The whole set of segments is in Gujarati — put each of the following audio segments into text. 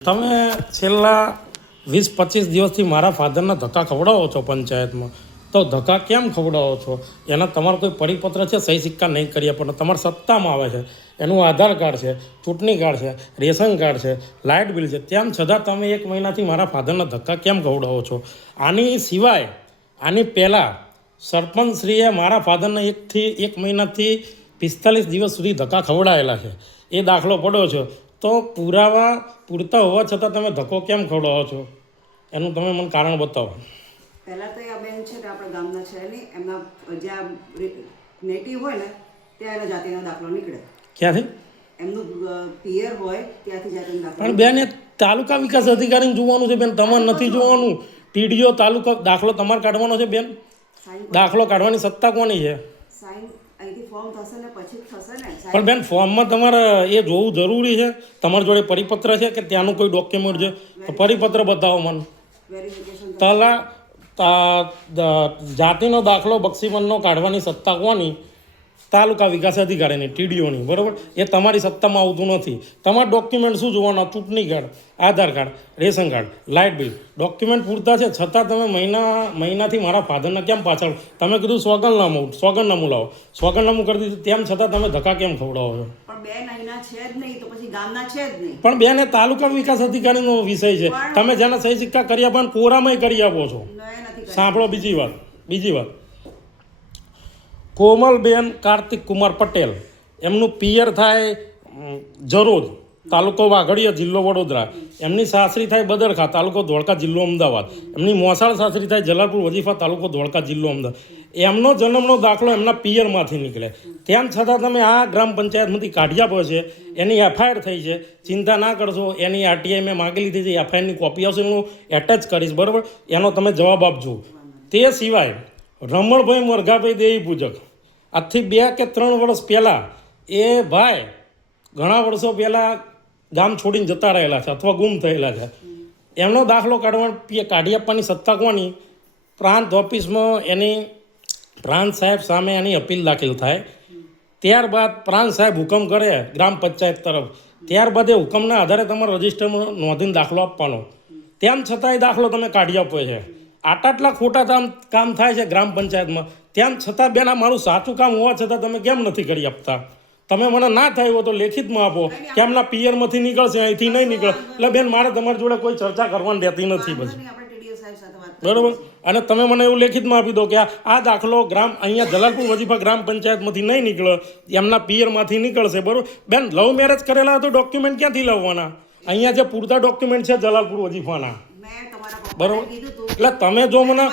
તમે છેલ્લા 20-25 દિવસથી મારા ફાધરના ધક્કા ખવડાવો છો પંચાયતમાં, તો ધક્કા કેમ ખવડાવો છો? એના તમારો કોઈ પરિપત્ર છે? સહી સિક્કા નહીં કરીએ પણ તમારા સત્તામાં આવે છે, એનું આધાર કાર્ડ છે, ચૂંટણી કાર્ડ છે, રેશન કાર્ડ છે, લાઇટ બિલ છે, તેમ છતાં તમે 1 મહિનાથી મારા ફાધરના ધક્કા કેમ ખવડાવો છો? આની સિવાય આની પહેલાં સરપંચશ્રીએ મારા ફાધરના 1 મહિનાથી 45 દિવસ સુધી ધક્કા ખવડાવેલા છે, એ દાખલો પડ્યો છે. તો પુરાવા પૂરતા હોવા છતાં તમે ધક્કો કેમ ખવડાવો છો? એનું તમે મને કારણ બતાવો. પહેલાં તો એ બેન છે કે આપણા ગામના છે નહીં, એમના જ્યાં નેટિવ હોય ને ત્યાં એના જાતિનો દાખલો નીકળે. ક્યાંથી? એમનું પિયર હોય ત્યાંથી જાતિનો દાખલો. પણ બેન, એ તાલુકા વિકાસ અધિકારીને જોવાનું છે બેન, તમારે નથી જોવાનું. ટીડીઓ તાલુકા દાખલો તમારે કાઢવાનો છે બેન. દાખલો કાઢવાની સત્તા કોની છે? સાઈન અહીંથી ફોર્મ થશે ને પછી થશે ને. પણ બેન, ફોર્મમાં તમારે એ જોવું જરૂરી છે? તમારી જોડે પરિપત્ર છે કે ત્યાંનું કોઈ ડોક્યુમેન્ટ છે? તો પરિપત્ર બતાવો મને. જાતિનો દાખલો બક્ષીમનનો કાઢવાની સત્તા કોની? તાલુકા વિકાસ અધિકારીની, ટીડીઓની, બરાબર? એ તમારી સત્તામાં આવતું નથી. તમારા ડોક્યુમેન્ટ શું જોવાના? ચૂંટણી card, Aadhaar card, ration card, light bill, document પૂરતા છે, છતાં તમે મહિનાથી મારા ફાધરના કેમ પાછળ? તમે કીધું સોગંદનામું લાવો, સોગંદનામું કરી દીધું, તેમ છતાં તમે ધક્કા કેમ ખવડાવો છો? પણ બેન અહીંના છે જ નહીં, તો પછી ગામના છે જ નહીં. પણ બેન, એ તાલુકા વિકાસ અધિકારીનો વિષય છે. તમે જેના સહી સિક્કા કરી આપો ને કોરામાંય કરી આપો છો. સાંભળો બીજી વાત, કોમલબેન કાર્તિક કુમાર પટેલ, એમનું પિયર થાય જરોદ, તાલુકો વાઘડિયા, જિલ્લો વડોદરા. એમની સાસરી થાય બદરખા, તાલુકો ધોળકા, જિલ્લો અમદાવાદ. એમની મોસાળ સાસરી થાય જલાલપુર વજીફા, તાલુકો ધોળકા, જિલ્લો અમદાવાદ. એમનો જન્મનો દાખલો એમના પિયરમાંથી નીકળે, તેમ છતાં તમે આ ગ્રામ પંચાયતમાંથી કાઢી આપો છે. એની એફઆઈઆર થઈ છે, ચિંતા ના કરશો. એની આરટીઆઈ મેં માગી લીધી છે, એફઆઈઆરની કોપી આવશે, હું એટેચ કરીશ, બરાબર? એનો તમે જવાબ આપજો. તે સિવાય રમણભાઈ મરઘાભાઈ દેવી પૂજક, આજથી 2 કે 3 વર્ષ પહેલાં એ ભાઈ ઘણા વર્ષો પહેલાં ગામ છોડીને જતા રહેલા છે અથવા ગુમ થયેલા છે. એમનો દાખલો કાઢી આપવાની સત્તા કોની? પ્રાંત ઓફિસમાં એની પ્રાંત સાહેબ સામે એની અપીલ દાખલ થાય, ત્યારબાદ પ્રાંત સાહેબ હુકમ કરે ગ્રામ પંચાયત તરફ, ત્યારબાદ એ હુકમના આધારે તમારે રજિસ્ટરમાં નોંધીને દાખલો આપવાનો. તેમ છતાં એ દાખલો તમે કાઢી આપો છે. આટલા ખોટા કામ થાય છે ગ્રામ પંચાયતમાં, તેમ છતાં બેન, આ મારું સાચું કામ હોવા છતાં તમે કેમ નથી કરી આપતા? તમે મને ના થાય હોય તો લેખિતમાં આપો કે એમના પિયરમાંથી નીકળશે, અહીંથી નહીં નીકળે. એટલે બેન, મારે તમારી જોડે કોઈ ચર્ચા કરવાની રહેતી નથી પછી, બરાબર? અને તમે મને એવું લેખિતમાં આપી દો કે આ દાખલો અહીંયા જલાલપુર વજીફા ગ્રામ પંચાયતમાંથી નહીં નીકળે, એમના પિયરમાંથી નીકળશે, બરાબર? બેન, લવ મેરેજ કરેલા હોય તો ડોક્યુમેન્ટ ક્યાંથી લાવવાના? અહીંયા જે પૂરતા ડોક્યુમેન્ટ છે જલાલપુર વજીફાના, બરાબર? એટલે તમે જો મને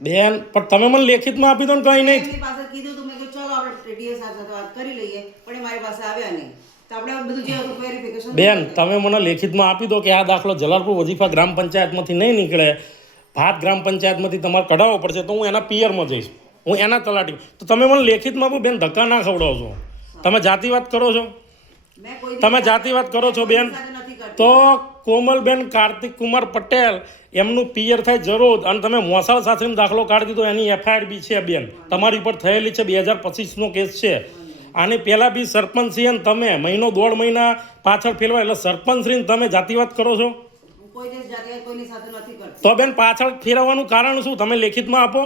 બેન, પણ તમે મને લેખિતમાં આપી દો ને, કંઈ નહીં. બેન, તમે મને લેખિતમાં આપી દો કે આ દાખલો જલાલપુર વજીફા ગ્રામ પંચાયતમાંથી નહીં નીકળે, ભાત ગ્રામ પંચાયતમાંથી તમારે કઢાવવો પડશે, તો હું એના પિયરમાં જઈશ, હું એના તલાટી. તો તમે મને લેખિતમાં આપો બેન, ધક્કા ના ખવડાવો છો. તમે જાતિવાદ કરો છો બેન. તો કોમલબેન કાર્તિક કુમાર પટેલ, એમનું પિયર થાય જરોદ, અને તમે મોસાળ સાસરીનો દાખલો કાઢી દીધો, એની એફઆઈઆર બી છે બેન, તમારી ઉપર થયેલી છે. 2025નો કેસ છે. આની પહેલાં બી સરપંચશ્રીને તમે 1.5 મહિના પાછળ ફેરવાય, એટલે સરપંચશ્રીને તમે જાતિવાદ કરો છો. તો બેન, પાછળ ફેરવવાનું કારણ શું? તમે લેખિતમાં આપો.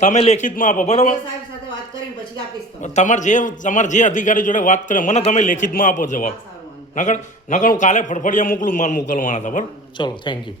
તમે લેખિતમાં આપો, બરાબર? તમારે જે અધિકારી જોડે વાત કરે મને તમે લેખિતમાં આપો જવાબ. નકર હું કાલે ફડફડિયા મોકલું, મારે મોકલવાના હતા, બરાબર? ચલો, થેન્ક યુ.